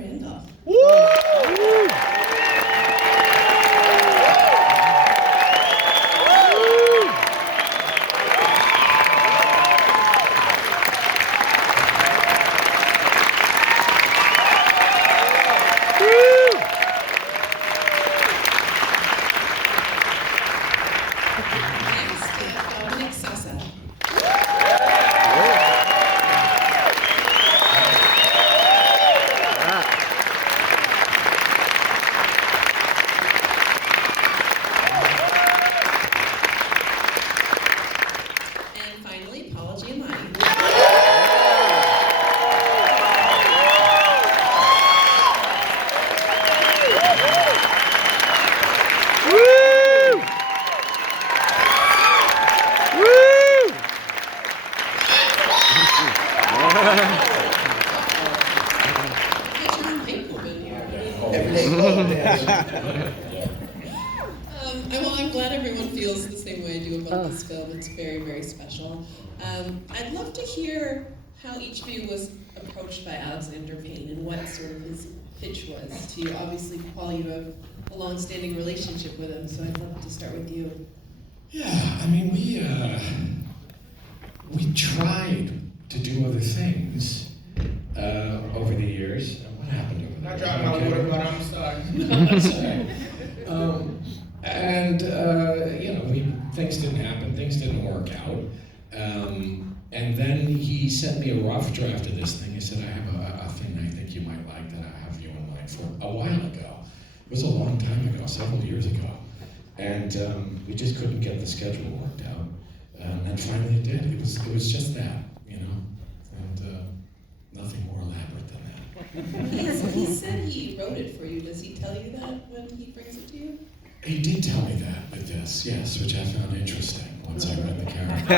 Randolph. Next, Dominic Sessa. And finally, Giamatti. Get your own paint pool in here. Well, I'm glad everyone feels the same way I do about this film. It's very, very special. I'd love to hear how each of you was approached by Alexander Payne and what sort of his pitch was to you. Obviously, Paul, you have a long-standing relationship with him, so I'd love to start with you. Yeah, I mean, we tried to do other things over the years. What happened over there? I dropped my water, but I'm sorry. That's all right. Things didn't happen. Things didn't work out. And then he sent me a rough draft of this thing. He said, I have a thing I think you might like that I have you in mind for a while ago. It was a long time ago, several years ago. And we just couldn't get the schedule worked out. And finally it did. It was just that, and nothing more elaborate than that. He said he wrote it for you. Does he tell you that when he brings it to you? He did tell me that with this, yes, which I found interesting once I read the character.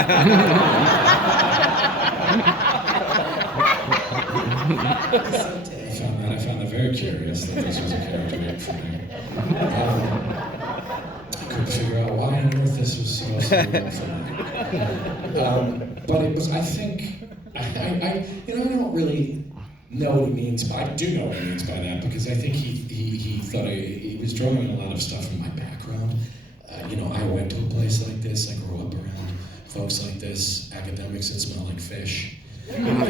I found that very curious that this was a character made for me. I couldn't figure out why on earth this was supposed to be for me. But it was, I think, I don't really know what he means, but I do know what he means by that, because I think he thought he was drawing a lot of stuff from my background. I went to a place like this, I grew up around folks like this, academics that smell like fish. And,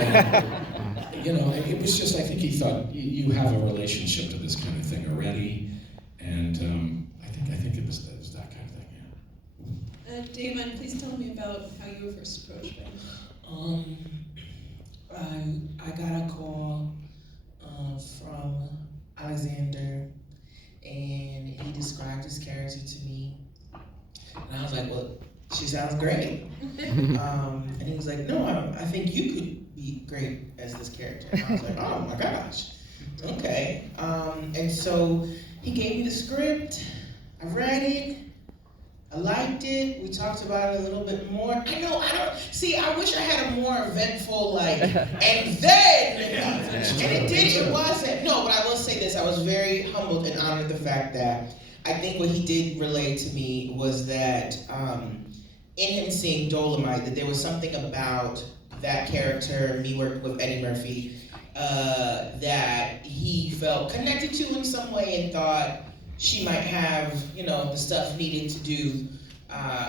it was just, I think he thought you have a relationship to this kind of thing already, and I think it was that kind of thing, yeah. Damon, please tell me about how you were first approached by him. I got a call from Alexander, and he described his character to me. And I was like, well, she sounds great. And he was like, no, I think you could be great as this character. And I was like, oh my gosh, okay. And so he gave me the script, I read it, I liked it, we talked about it a little bit more. I wish I had a more eventful, and then, it wasn't. No, but I will say this, I was very humbled and honored the fact that I think what he did relay to me was that in him seeing Dolomite, that there was something about that character, me working with Eddie Murphy, that he felt connected to in some way and thought she might have, the stuff needed to do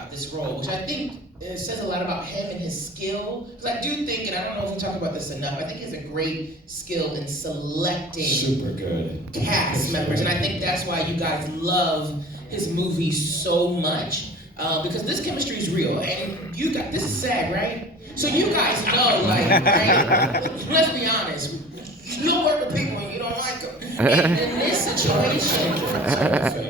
this role, which I think says a lot about him and his skill. Because I do think, and I don't know if we talk about this enough, I think he has a great skill in selecting super good cast members, and I think that's why you guys love his movies so much, because this chemistry is real, and this is sad, right? So you guys know, right? Let's be honest. You don't work with people and you don't like them. In this situation,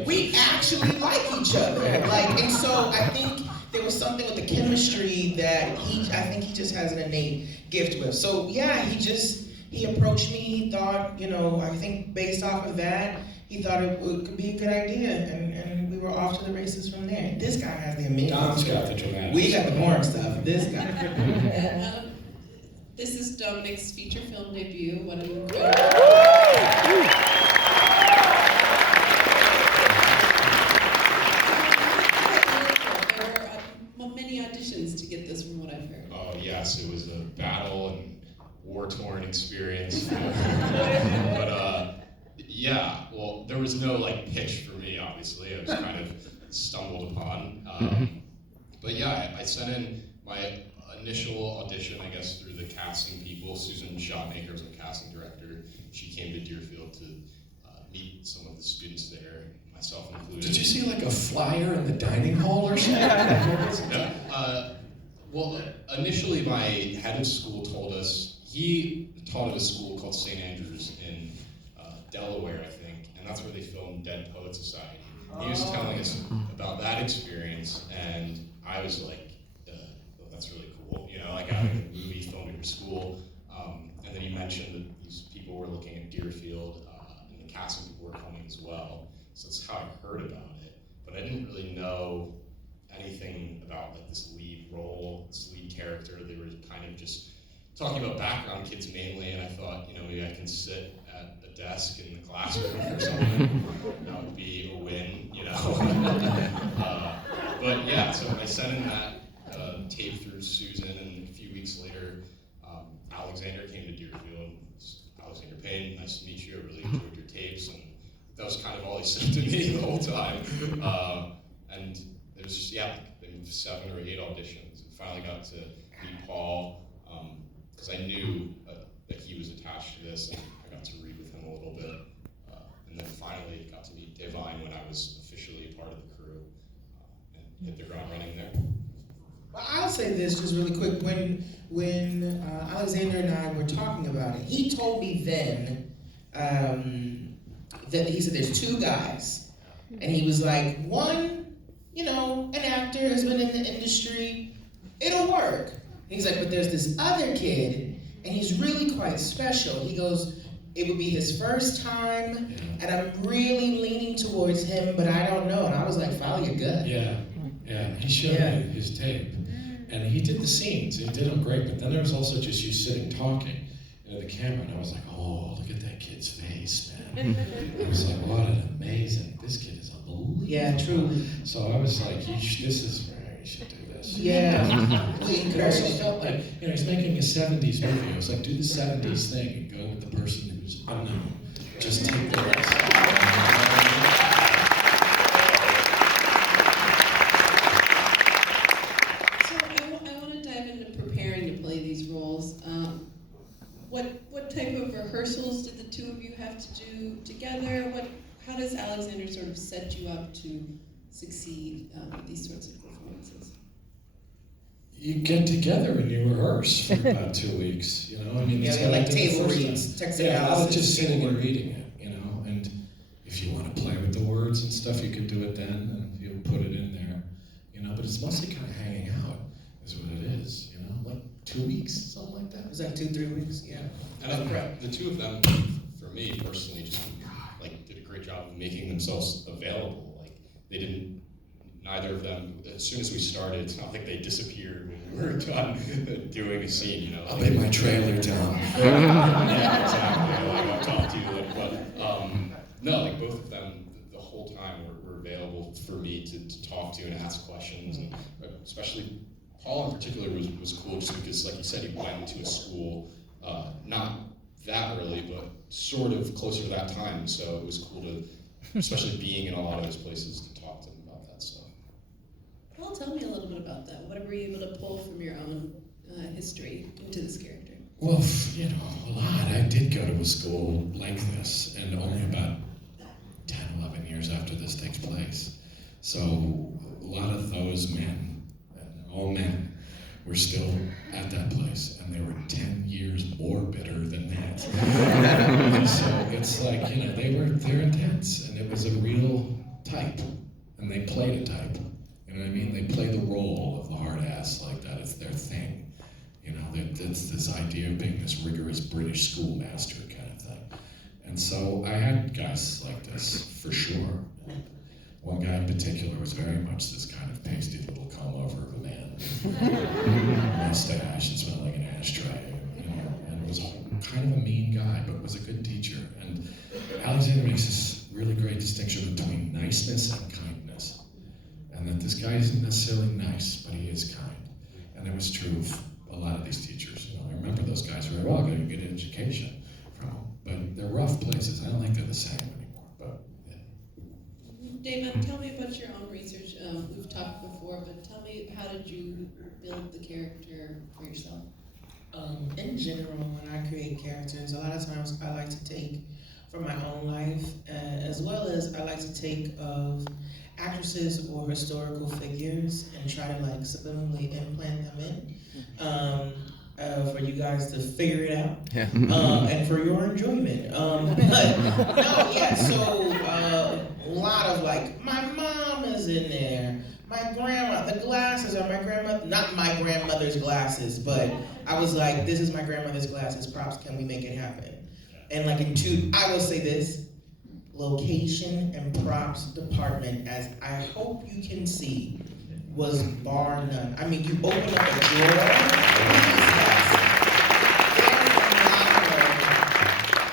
we actually like each other. And so I think there was something with the chemistry that I think he just has an innate gift with. So yeah, he approached me, he thought, I think based off of that, he thought it could be a good idea, and we were off to the races from there. This guy has the amazing Dom's got the dramatic. We got the boring stuff. This guy. This is Dominic's feature film debut. What a There were many auditions to get this, from what I've heard. Oh yes, it was a battle and war-torn experience. But Yeah, well, there was no like pitch for me, obviously. I was kind of stumbled upon. But yeah, I sent in my initial audition, I guess, through the casting people. Susan Shotmaker was the casting director. She came to Deerfield to meet some of the students there, myself included. Did you see like a flyer in the dining hall or something? No. Well, initially my head of school told us, he taught at a school called St. Andrews in Delaware, I think, and that's where they filmed Dead Poets Society. He was telling us about that experience, and I was like, oh, that's really cool, you know, like having a movie filmed at your school. And then he mentioned that these people were looking at Deerfield, and the casting people were coming as well. So that's how I heard about it, but I didn't really know anything about like this lead role, this lead character. They were kind of just talking about background kids mainly, and I thought, you know, maybe I can sit at a desk in the classroom or something. That would be a win, you know. But yeah, so I sent in that tape through Susan, and a few weeks later, Alexander came to Deerfield. Alexander Payne, nice to meet you. I really enjoyed your tapes, and that was kind of all he said to me the whole time. And it was just, yeah, like 7 or 8 auditions. And finally got to meet Paul, because I knew that he was attached to this, and I got to read with him a little bit. And then finally got to meet Divine when I was officially a part of the crew, and hit the ground running there. Well, I'll say this just really quick. When Alexander and I were talking about it, he told me then that he said there's 2 guys, and he was like, one, you know, an actor who's been in the industry, it'll work. He's like, but there's this other kid, and he's really quite special. He goes, it would be his first time, and I'm really leaning towards him, but I don't know. And I was like, Follow your gut. Yeah, he showed me his tape. And he did the scenes, he did them great, but then there was also just you sitting talking into the camera, and I was like, oh, look at that kid's face, man. I was like, what an amazing, this kid is unbelievable. Yeah, truly. So I was like, this is where you should do this. Yeah. It also felt like, you know, he's making a 70s movie. I was like, do the 70s thing and go with the person who's unknown. Just take the risk. What type of rehearsals did the 2 of you have to do together? How does Alexander sort of set you up to succeed with these sorts of performances? You get together and you rehearse for about 2 weeks, you know? I mean, it's like table reads, text I was just sitting and reading it, you know? And if you want to play with the words and stuff, you could do it then, and you put it in there, you know? But it's mostly kind of hanging out, is what it is, you know? Like 2 weeks, something like that. Was that 2-3 weeks? Yeah. And the 2 of them, for me personally, just like did a great job of making themselves available. Like neither of them, as soon as we started, it's not like they disappeared when we were done doing a scene, you know. I'll pay my trailer down. Yeah, exactly. Like I'll talk to you, but no, like both of them, the whole time were available for me to talk to and ask questions, and especially Paul in particular was cool just because, like you said, he went to a school not that early, but sort of closer to that time. So it was cool to, especially being in a lot of those places, to talk to him about that stuff. Well, tell me a little bit about that. What were you able to pull from your own history into this character? Well, you know, a lot. I did go to a school like this, and only about 10, 11 years after this takes place. So a lot of those men, all men, were still at that place, and they were 10 years more bitter than that. And so it's like, you know, they're intense, and it was a real type, and they played a type. You know what I mean? They play the role of the hard ass like that. It's their thing. You know, it's this idea of being this rigorous British schoolmaster kind of thing. And so I had guys like this, for sure. One guy in particular was very much this kind of pasty little comb-over of a man. Mustache and smelled like an ashtray, you know, and was kind of a mean guy, but was a good teacher. And Alexander makes this really great distinction between niceness and kindness. And that this guy isn't necessarily nice, but he is kind. And it was true of a lot of these teachers. You know, I remember those guys very well, getting a good education from them. they're rough places. I don't think they're the same anymore, but yeah. Damon, tell me about your own research. We've talked before, but tell me, how did you build the character for yourself? In general, when I create characters, a lot of times I like to take from my own life, as well as I like to take of actresses or historical figures and try to like subliminally implant them in. For you guys to figure it out, and for your enjoyment. But no, yeah. So a lot of like, my mom is in there. My grandma, the glasses are my grandmother, not my grandmother's glasses, but I was like, this is my grandmother's glasses. Props, can we make it happen? And like I will say this: location and props department, as I hope you can see, was bar none. I mean, you open up a drawer.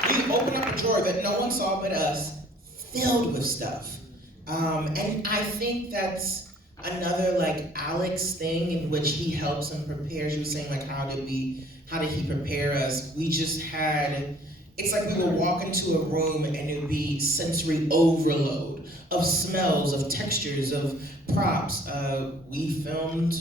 We open up a drawer that no one saw but us, filled with stuff. And I think that's another like Alex thing in which he helps and prepares you, saying like, how did he prepare us? We just had, it's like we would walk into a room and it would be sensory overload of smells, of textures, of props. We filmed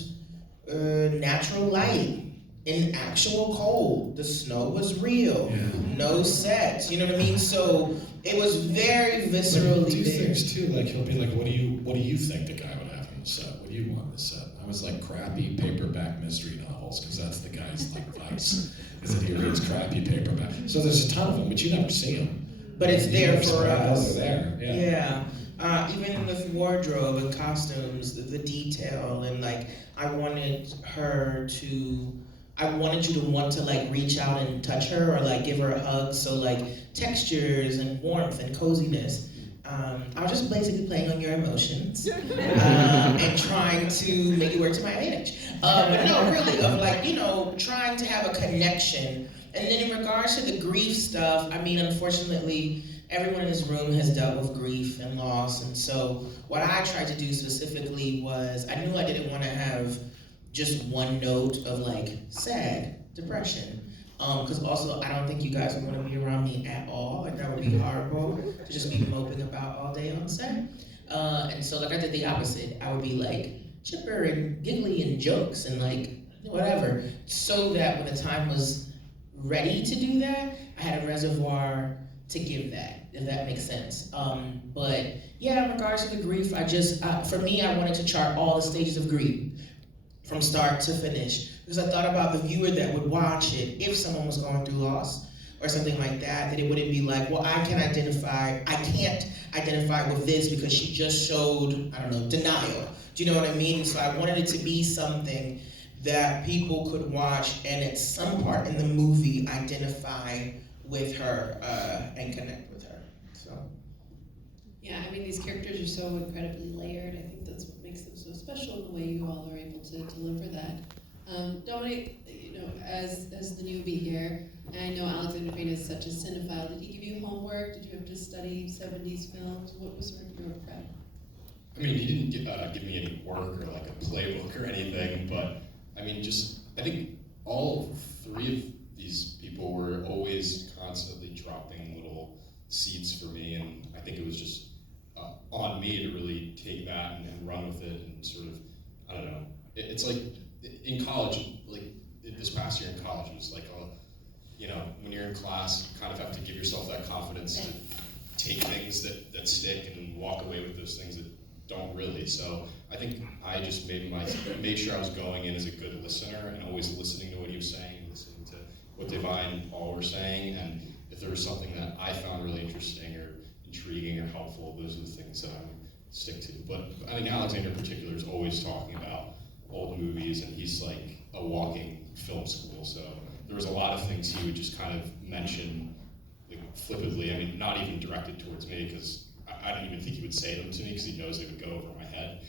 natural light in actual cold. The snow was real. Yeah. No sets. You know what I mean? So it was very viscerally do there. things too, like he'll be like, what do you think the guy would have on the set? What do you want on the set? I was like, crappy paperback mystery novels, because that's the guy's like vice. Is that he reads crappy paperback. So there's a ton of them, but you never see them. But it's there for us. They're there. Yeah. Even with wardrobe and costumes, the detail, and like I wanted you to want to like reach out and touch her or like give her a hug. So like textures and warmth and coziness. I was just basically playing on your emotions and trying to make it work to my advantage. But no, really, of like, you know, trying to have a connection. And then in regards to the grief stuff, I mean, unfortunately, everyone in this room has dealt with grief and loss. And so what I tried to do specifically was, I knew I didn't want to have just one note of like sad, depression. Because also, I don't think you guys would want to be around me at all. Like, that would be horrible to just be moping about all day on set. And so, like, I did the opposite. I would be like chipper and giggly and jokes and like whatever, so that when the time was ready to do that, I had a reservoir to give that, if that makes sense. But yeah, in regards to the grief, I just, for me, I wanted to chart all the stages of grief from start to finish. Because I thought about the viewer that would watch it if someone was going through loss or something like that, that it wouldn't be like, well, I can't identify with this because she just showed, I don't know, denial. Do you know what I mean? So I wanted it to be something that people could watch and at some part in the movie identify with her and connect with her. So. Yeah, I mean, these characters are so incredibly layered. I think that's what makes them so special in the way you all are able to deliver that. Dominic, you know, as the newbie here, and I know Alexander Payne is such a cinephile. Did he give you homework? Did you have to study 70s films? What was sort of your prep? I mean, he didn't give me any work or like a playbook or anything, but I mean, I think all three of these people were always constantly dropping little seeds for me, and I think it was just on me to really take that and run with it and sort of, I don't know. It's like in college, like this past year in college, it was like, you know, when you're in class, you kind of have to give yourself that confidence to take things that stick and walk away with those things that don't really. So I think I just made sure I was going in as a good listener and always listening to what he was saying, listening to what Devine and Paul were saying, and if there was something that I found really interesting or intriguing or helpful, those are the things that I would stick to. But I think Alexander in particular is always talking about old movies, and he's like a walking film school, so there was a lot of things he would just kind of mention like, flippantly. I mean, not even directed towards me, because I don't even think he would say them to me because he knows they would go over my head.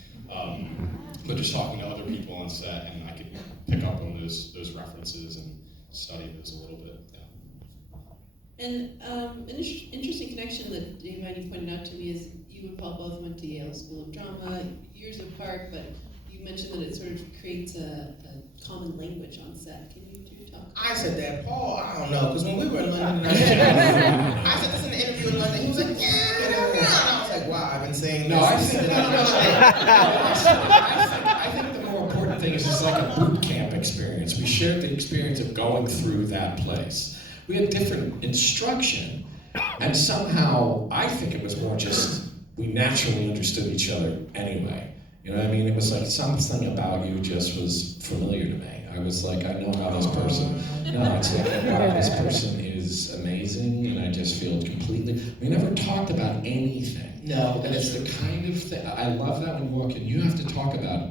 But just talking to other people on set, and I could pick up on those references and study those a little bit. Yeah. And an interesting connection that Giamatti pointed out to me is you and Paul both went to Yale School of Drama, years apart, but you mentioned that it sort of creates a common language on set. Can you talk? I said that, Paul, I don't know, because when we were in London, I said this in an interview in London, he was like, yeah, and I was like, wow, I've been saying this. No, I think the more important thing is it's like a boot camp experience. We shared the experience of going through that place. We had different instruction, and somehow I think it was more just we naturally understood each other anyway. You know what I mean? It was like something about you just was familiar to me. I was like, I know how this person. No, it's like, wow, this person is amazing, and I just feel completely. We never talked about anything. No, And it's the kind of thing, I love that when you walk in, you have to talk about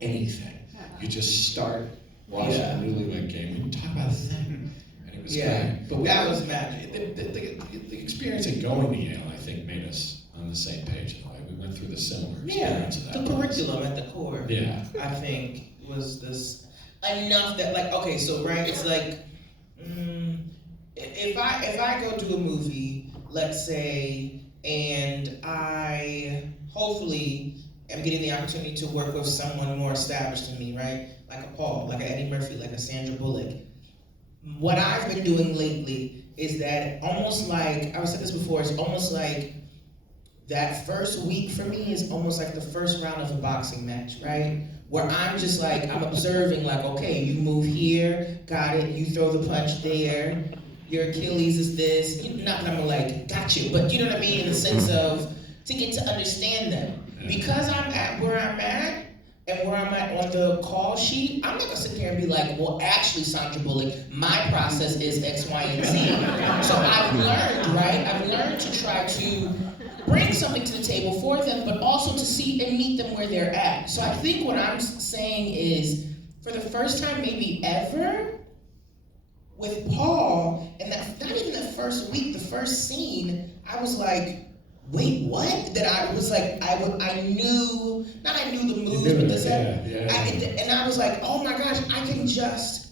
anything. You just start watching the Newlywed Game, and you talk about a thing. And it was great. But that was magic. The experience of going to Yale, I think, made us on the same page in a way. We went through the similar experience of that. The curriculum at the core, Yeah. I think, was this enough that, like, okay, so, right, it's like, if I go do a movie, let's say, and I hopefully am getting the opportunity to work with someone more established than me, right? Like a Paul, like a Eddie Murphy, like a Sandra Bullock. What I've been doing lately is that almost like, I've said this before, it's almost like that first week for me is almost like the first round of a boxing match, right? Where I'm just like, I'm observing like, okay, you move here, got it, you throw the punch there, your Achilles is this, not that I'm like, got you, but you know what I mean, in the sense of, to get to understand them. Because I'm at where I'm at, and where I'm at on the call sheet, I'm not gonna sit here and be like, well, actually, Sandra Bullock, my process is X, Y, and Z. So I've learned, right? I've learned to try to bring something to the table for them, but also to see and meet them where they're at. So I think what I'm saying is, for the first time maybe ever, with Paul, and that not even the first week, the first scene, I was like, wait, what? That I was like, I knew, not I knew the moves, but this, and I was like, oh my gosh, I can just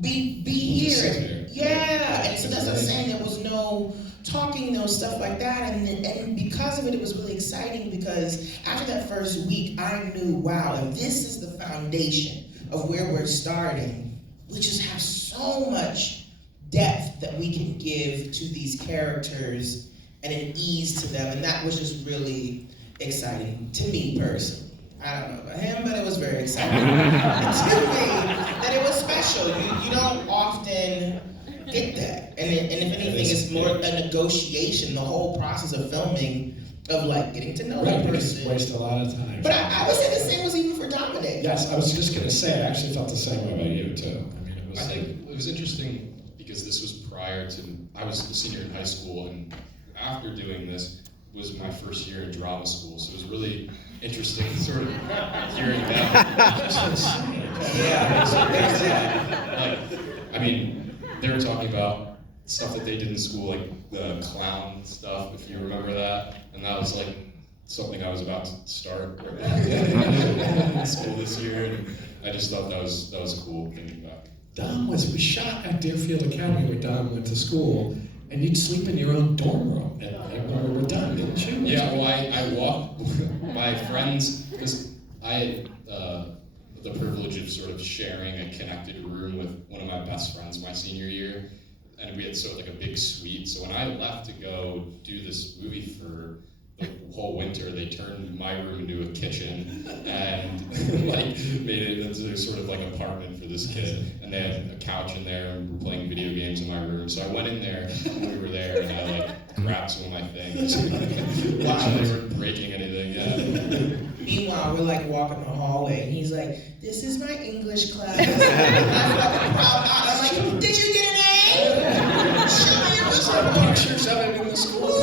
be here. Yeah, and so that's what I'm saying, there was no talking, no stuff like that, and because of it, it was really exciting because after that first week, I knew, wow, if this is the foundation of where we're starting, we just have so much depth that we can give to these characters and an ease to them, and that was just really exciting to me personally. I don't know about him, but it was very exciting to me that it was special. You don't often get that, and if anything, it's more a negotiation. The whole process of filming, of like getting to know that person. Waste a lot of time. But I would say the same was even for Dominic. Yes, I was just gonna say, I actually felt the same way about you too. I mean, it was. I think it was interesting because this was prior to, I was a senior in high school, and after doing this was my first year in drama school, so it was really interesting sort of hearing that. Like, I mean, they were talking about stuff that they did in school, like the clown stuff, if you remember that, and that was like something I was about to start in school this year, and I just thought that was cool thinking back. We shot at Deerfield Academy where Dom went to school, and you'd sleep in your own dorm room when we were done, didn't you? Yeah, well, I walked with my friends, because I had the privilege of sort of sharing a connected room with one of my best friends my senior year, and we had sort of like a big suite. So when I left to go do this movie for the whole winter, they turned my room into a kitchen and like made it into sort of like an apartment for this kid. And they had a couch in there and we were playing video games in my room. So I went in there when we were there and I like grabbed some of my things. Wow, they weren't breaking anything, yeah. Meanwhile, we're like walking the hallway and he's like, this is my English class. I'm like, did you get an A? Show me your Pictures of it in the school.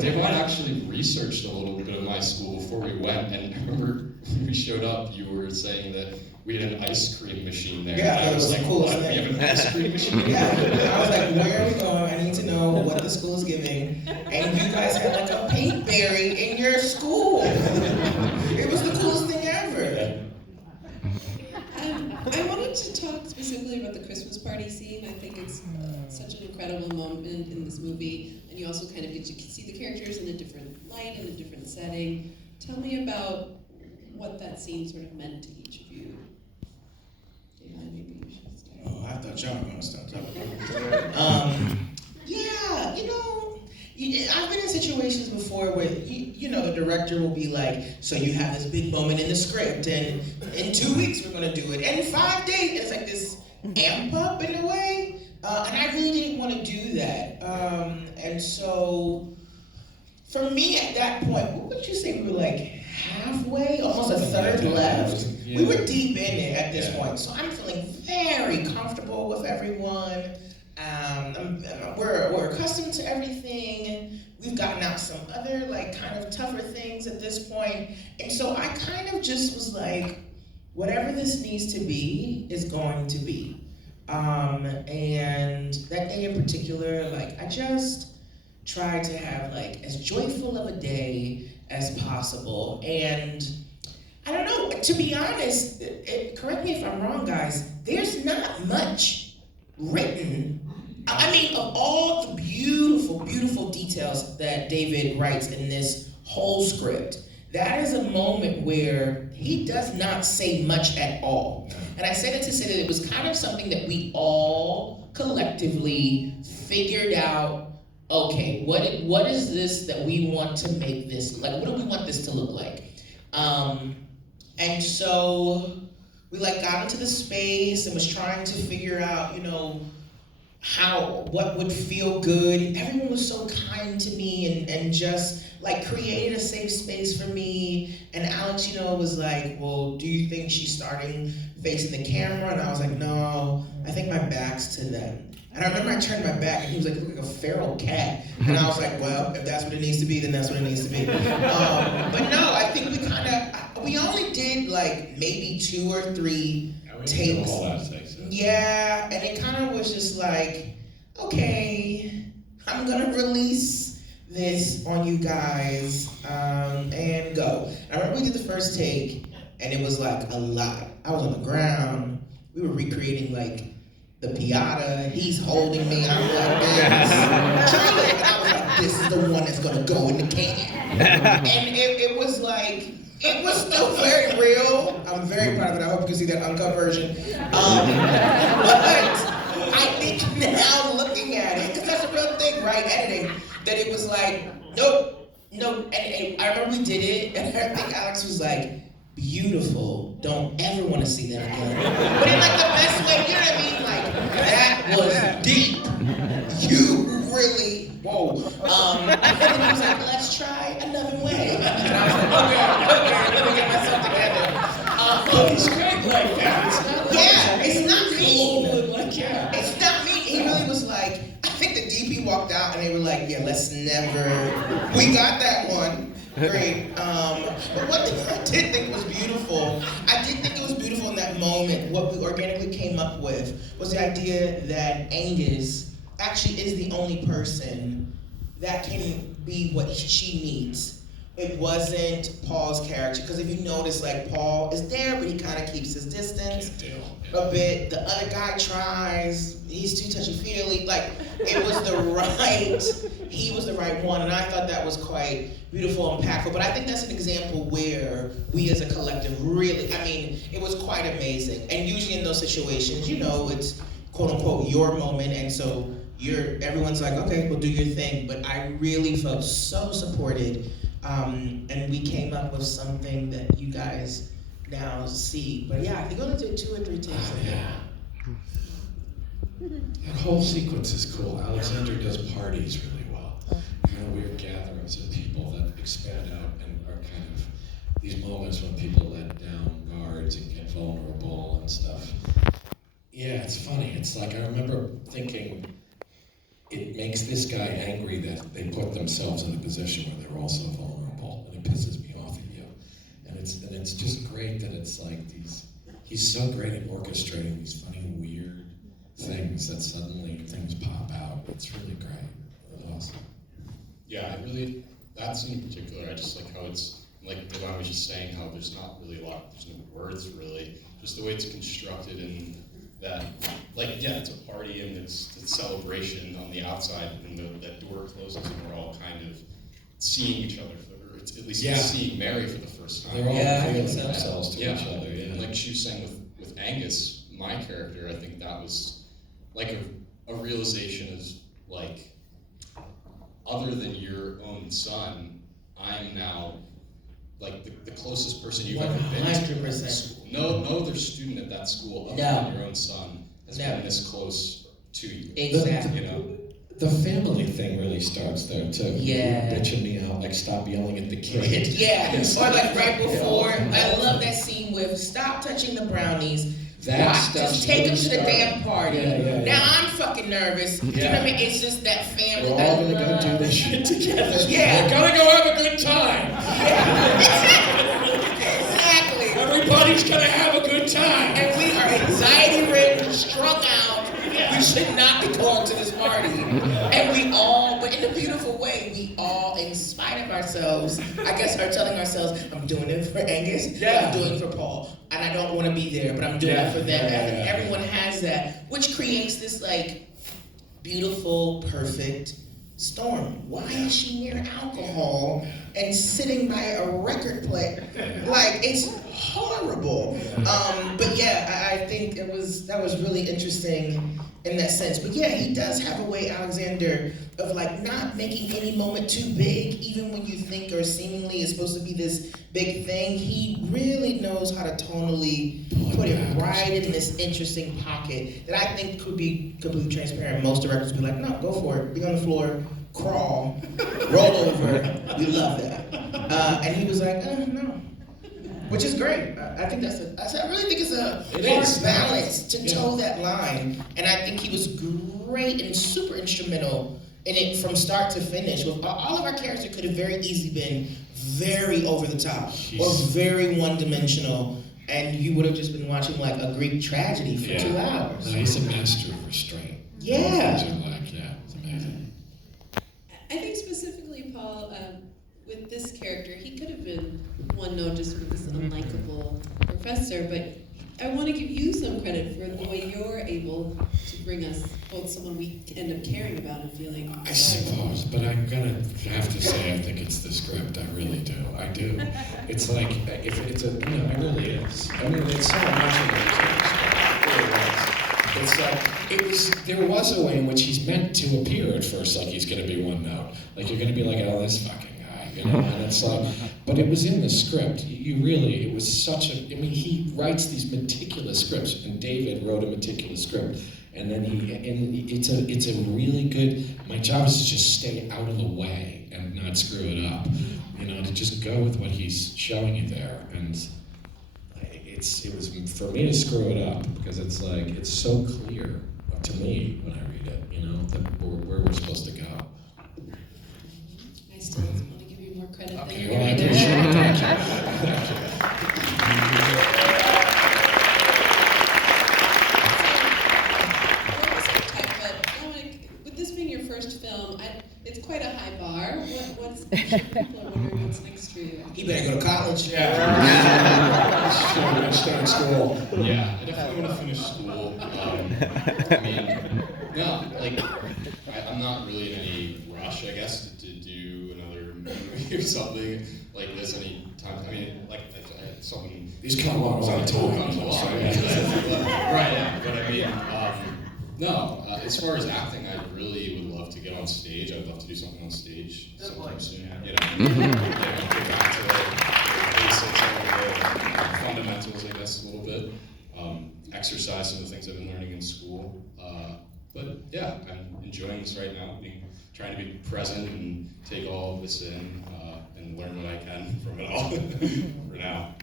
Devon actually researched a little bit of my school before we went, and I remember when we showed up, you were saying that we had an ice cream machine there. Yeah, and I was like, cool. what? We have an ice cream machine? Yeah, I was like, where are we going? I need to know what the school is giving. And you guys had like a paint berry in your school. It was the coolest thing ever. I wanted to talk specifically about the Christmas party scene. I think it's such an incredible moment in this movie, and you also kind of get to see the characters in a different light, in a different setting. Tell me about what that scene sort of meant to each of you. thought y'all were gonna stop talking. Yeah, I've been in situations before where the director will be like, so you have this big moment in the script, and in 2 weeks we're gonna do it, and in 5 days, and it's like this amp up in a way, and I really didn't want to do that, and so for me at that point, what would you say we were like halfway, almost a third left? We were deep in it at this point, so I'm feeling very comfortable with everyone. We're accustomed to everything. We've gotten out some other kind of tougher things at this point. And so I kind of just was like, whatever this needs to be is going to be. And that day in particular, I just tried to have as joyful of a day as possible. And I don't know, to be honest, correct me if I'm wrong, guys, there's not much written. I mean, of all the beautiful, beautiful details that David writes in this whole script, that is a moment where he does not say much at all. And I say that to say that it was kind of something that we all collectively figured out, okay, what is this that we want to make this, what do we want this to look like? And so we got into the space and was trying to figure out, what would feel good. Everyone was so kind to me and just created a safe space for me. And Alex, was like, well, do you think she's starting facing the camera? And I was like, no, I think my back's to them. And I remember I turned my back and he was like, you look like a feral cat. And I was like, well, if that's what it needs to be, then that's what it needs to be. But no, I think we only did maybe 2 or 3 takes. Yeah, and it kind of was just okay, I'm gonna release this on you guys and go. I remember we did the first take and it was a lot. I was on the ground. We were recreating the piata. He's holding me. I'm like this. Charlie, and I was like, this is the one that's gonna go in the can. And it was it was still very real. I'm very proud of it. I hope you can see that uncut version. But I think now looking at it, because that's a real thing, right? Editing, that it was nope. And I remember we did it, and I think Alex was beautiful. Don't ever want to see that again. But in the best way, you know what I mean? That was deep. You really, whoa. And then he was like, let's try another way. And I was like, okay, let me get myself together. He's great like that. It's not mean. It's not mean. He really was I think the DP walked out and they were like, yeah, let's never. We got that one. Great. But one thing I did think was beautiful, in that moment, what we organically came up with was the idea that Angus actually is the only person that can be what she needs. It wasn't Paul's character, because if you notice, Paul is there, but he kind of keeps his distance a bit. The other guy tries, he's too touchy-feely. It was he was the right one, and I thought that was quite beautiful and impactful. But I think that's an example where we as a collective really, it was quite amazing. And usually in those situations, it's quote-unquote your moment, and so everyone's okay, well, do your thing. But I really felt so supported. And we came up with something that you guys now see. But yeah, I think only did 2 or 3 takes. That whole sequence is cool. Alexander does parties really well. Kind of weird gatherings of people that expand out and are kind of these moments when people let down guards and get vulnerable and stuff. Yeah, it's funny. It's I remember thinking, it makes this guy angry that they put themselves in a position where they're also vulnerable, and it pisses me off at you. And it's just great that it's he's so great at orchestrating these funny, weird things that suddenly things pop out. It's really great. It's awesome. Yeah, that scene in particular, I just like how it's, Devon was just saying, how there's not really there's no words really, just the way it's constructed and that, it's a party and it's celebration on the outside, and that door closes and we're all kind of seeing each other, or at least seeing Mary for the first time. They're all revealing themselves to each other. And like she was saying with Angus, my character, I think that was like a realization is like, other than your own son, I'm now like the closest person you've ever been to. 100%. School. No other student at that school, other than your own son, has been this close to you. Exactly. You know. The family thing really starts there too. Yeah. Bitching me out, like stop yelling at the kid. Yeah, or like right before, I love that scene with stop touching the brownies. That stuff. Just take them to the damn party. Yeah. Now I'm fucking nervous. You know what I mean? It's just that family. We're all gonna go do this shit together. Yeah. We're gonna go have a good time. Exactly. Everybody's gonna have a good time. And we are anxiety-ridden, strung out. We should not be going to this party. And we all, but in a beautiful way, we all, in spite of ourselves, I guess, are telling ourselves, I'm doing it for Angus, I'm doing it for Paul. And I don't want to be there, but I'm doing it for them. And everyone has that, which creates this like beautiful, perfect storm. Why is she near alcohol and sitting by a record player? Like, it's horrible. But yeah, I think that was really interesting in that sense. But yeah, he does have a way, Alexander, of like not making any moment too big, even when you think or seemingly is supposed to be this big thing. He really knows how to tonally put it right in this interesting pocket that I think could be completely transparent. Most directors would be like, no, go for it. Be on the floor, crawl, roll over. We love that. And he was like, no. Which is great. I think I really think it's a hard balance to toe that line. And I think he was great and super instrumental in it from start to finish. With all of our characters could have very easily been very over the top or very one-dimensional, and you would have just been watching like a Greek tragedy for 2 hours. No, he's a master of restraint. Yeah. It's amazing. I think specifically, Paul, with this character, he could have been one note just with this unlikable professor, but I want to give you some credit for the way you're able to bring us both someone we end up caring about and feeling. I suppose, but I'm gonna have to say I think it's the script. I really do. I do. It's like if it's a it really is. I mean, it's so much of it. It really is. It's like there was a way in which he's meant to appear at first, like he's gonna be one note, like you're gonna be like, oh, this fucking guy, you know. And it's like, but it was in the script. It was such a. I mean, he writes these meticulous scripts, and David wrote a meticulous script. And then it's a really good. My job is to just stay out of the way and not screw it up, you know, to just go with what he's showing you there. And it was for me to screw it up because it's like it's so clear to me when I read it, you know, that where we're supposed to go. I still want to give you more credit than you're Well, I giving me. appreciate it. Thank you. With this being your first film, it's quite a high bar. People are wondering what's next for you. He better go to college. Stay in school. Yeah, I definitely want to finish school. I mean, no, like, I'm not really in any rush, I guess, to do another movie or something like this anytime. I mean, like, something. These come along all the time. Right, yeah. But I mean, no, as far as acting, I really would love to get on stage. I'd love to do something on stage sometime soon. You know, get back to the basics, the fundamentals, I guess, a little bit. Exercise some of the things I've been learning in school. But yeah, I'm enjoying this right now, trying to be present and take all of this in and learn what I can from it all for now.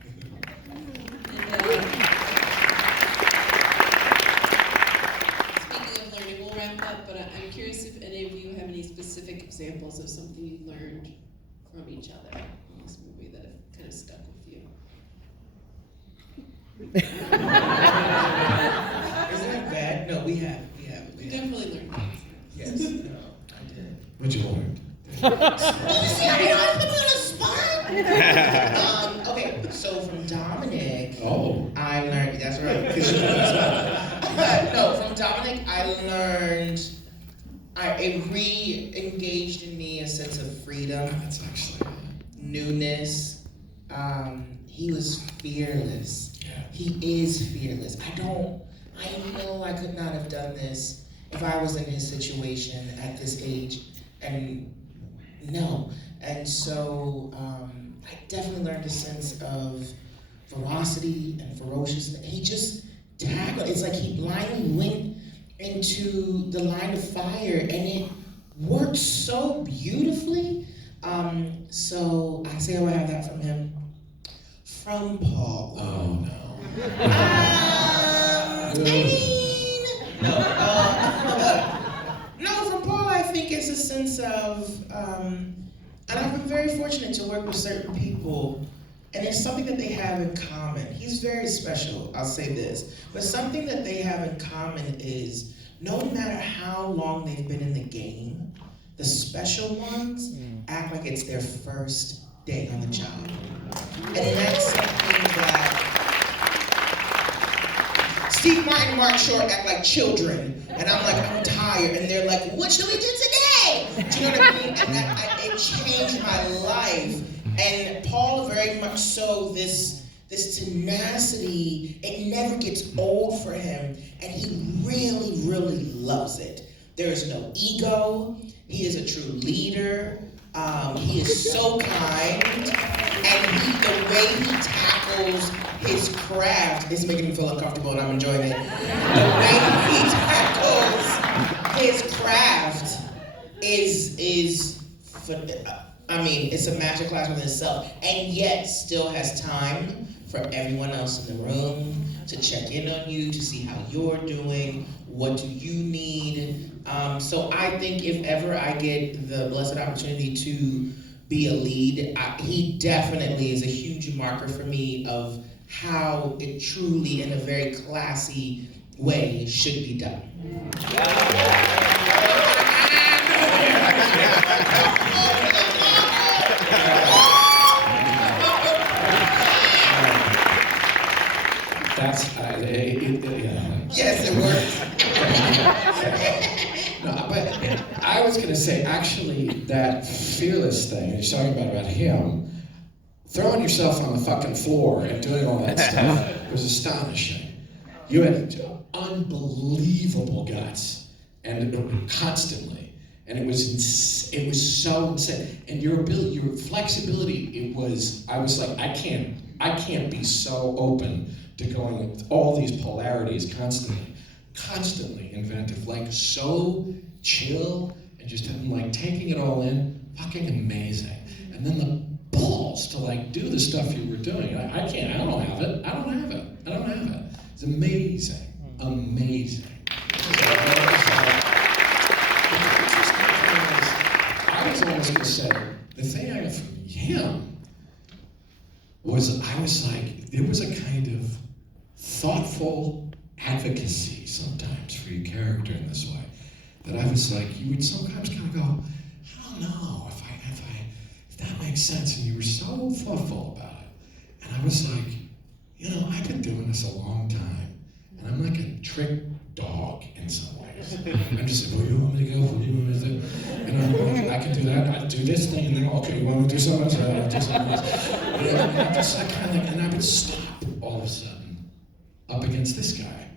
Speaking of learning, we'll wrap up, but I'm curious if any of you have any specific examples of something you learned from each other in this movie that have kind of stuck with you. Isn't that bad? No, we have. You definitely learned things. Yes. No, I did. What'd you learn? See, I put me on the spot. Okay, so from Dominic, Oh. I learned. That's right. 'Cause you know the spot. No, from Dominic, I learned. It re-engaged in me a sense of freedom, That's actually. newness. He was fearless. Yeah. He is fearless. I know I could not have done this if I was in his situation at this age, and no. And so I definitely learned a sense of ferocity and ferociousness. He just tackled, it's like he blindly went into the line of fire, and it worked so beautifully. So I say I would have that from him. From Paul. Oh no. No, from Paul I think it's a sense of, and I've been very fortunate to work with certain people, and it's something that they have in common. He's very special, I'll say this, but something that they have in common is no matter how long they've been in the game, the special ones act like it's their first day on the job. And that's something that Steve Martin and Mark Short act like children, and I'm like, I'm tired, and they're like, what should we do today? Do you know what I mean? And it changed my life. And Paul very much so, this tenacity, it never gets old for him, and he really, really loves it. There is no ego. He is a true leader. He is so kind, and the way he tackles his craft is making me feel uncomfortable, and I'm enjoying it. The way he tackles his craft is it's a masterclass within itself, and yet still has time for everyone else in the room to check in on you, to see how you're doing, what do you need. So I think if ever I get the blessed opportunity to be a lead, he definitely is a huge marker for me of how it truly, in a very classy way, should be done. That's Yes, it works. No, but I was going to say, actually, that fearless thing you're talking about him, throwing yourself on the fucking floor and doing all that stuff was astonishing. You had unbelievable guts, and constantly, and it was so insane. And your ability, your flexibility, I was like, I can't be so open to going with all these polarities constantly inventive, like so chill and just like taking it all in, fucking amazing. And then the balls to like do the stuff you were doing. I don't have it. It's amazing. I was almost gonna say, the thing I got from him was, I was like, there was a kind of thoughtful advocacy sometimes for your character in this way, that I was like, you would sometimes kind of go, I don't know if that makes sense, and you were so thoughtful about it. And I was like, I've been doing this a long time, and I'm like a trick dog in some ways. I'm just like, well, you want me to go? What do you want me to do? And I'm like, I can do that, I do this thing, and then, okay, you want me to do something else? I'll do something else. And I just like kind of like, and I would stop all of a sudden up against this guy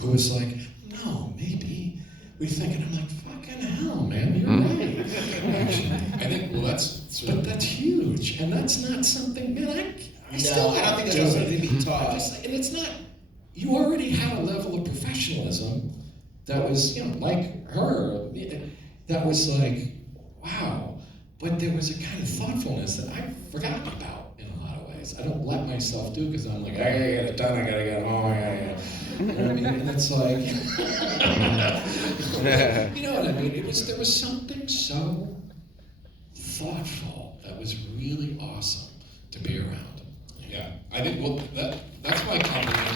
who was like, no, maybe we think, and I'm like, fucking hell, man, you're right. Actually, I think, well, that's huge, and that's not something, man, I don't think that's something to be taught. And it's not, you already had a level of professionalism that was, like her, that was like, wow, but there was a kind of thoughtfulness that I forgot about in a lot of ways. I don't let myself do, because I'm like, I gotta get it done, I gotta get home, I gotta get. You know what I mean? And it's like, you know what I mean? There was something so thoughtful that was really awesome to be around. Yeah, I think, well, that's my compliment.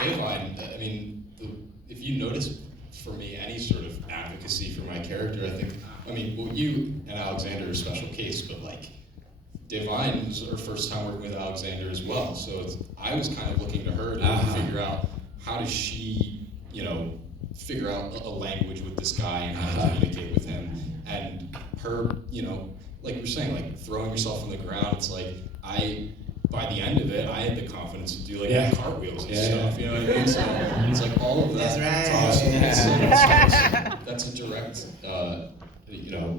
Dayline, I mean, if you notice for me any sort of advocacy for my character, well, you and Alexander are a special case, but like, Divine was our first time working with Alexander as well, so I was kind of looking to her to figure out how does she, figure out a language with this guy and how to communicate with him, and her, like you were saying, like throwing yourself on the ground, it's like, I by the end of it, I had the confidence to do like Yeah. cartwheels and Yeah, stuff. You know what I mean? So it's like all of that. That's It's right. awesome. That's a direct,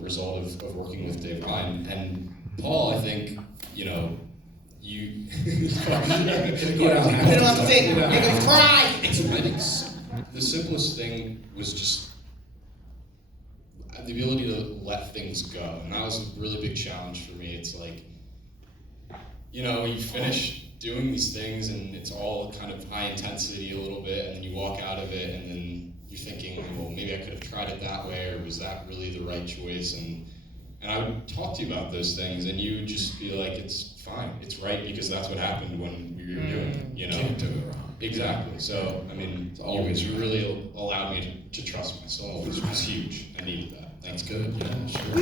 result of working with Dave Ryan and Paul. I think you. Go down. You don't have to take it. Make him cry. I think the simplest thing was just the ability to let things go, and that was a really big challenge for me. It's like, you finish doing these things, and it's all kind of high intensity a little bit, and then you walk out of it, and then you're thinking, well, maybe I could have tried it that way, or was that really the right choice? And I would talk to you about those things, and you would just be like, it's fine, it's right, because that's what happened when we were doing it, Can't do it wrong. Exactly. So, I mean, you really allowed me to trust myself, which was huge. I needed that. That's good. Yeah, sure.